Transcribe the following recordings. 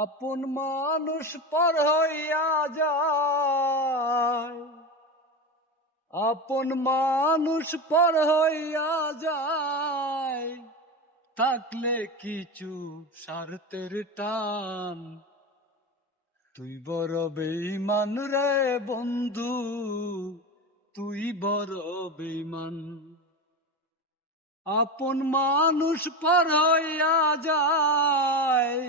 আপন মানুষ পর হইয়া যায়, আপন মানুষ পর হইয়া যায়, থাকলে কিছু স্বার্থের টান। তুই বড় বেঈমান রে বন্ধু, তুই বড় বেঈমান। আপন মানুষ পর হইয়া যায়,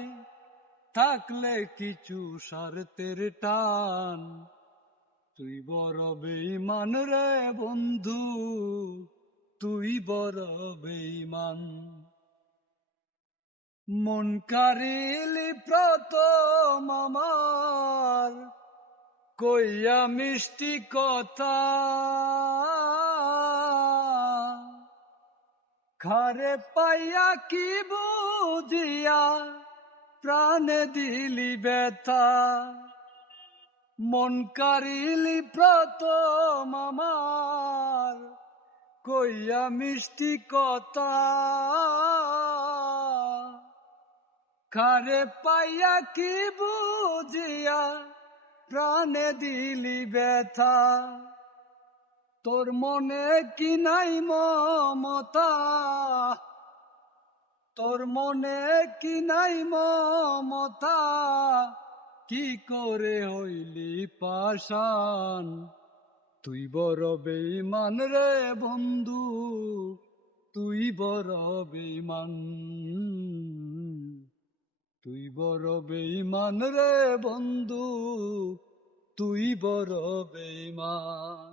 থাকলে কিছু স্বার্থের টান। তুই বড় বেঈমান রে বন্ধু, তুই বড় বেঈমান। মন কারিলি প্রথম আমার, কইয়া মিষ্টি কথা, খারে পাইয়া কি বুঝিয়া প্রাণে দিলি ব্যথা। মন কারিলি প্রথম আমার, কইয়া মিষ্টি কথা, খারে পাইয়া কি বুঝিয়া প্রাণে দিলি ব্যথা। তোর মনে কি নাই মমতা, তোর মনে কি নাই মমতা, কি করে হইলি পাষাণ। তুই বড় বেঈমান রে বন্ধু, তুই বড় বেঈমান। তুই বড় বেঈমান রে বন্ধু, তুই বড় বেঈমান।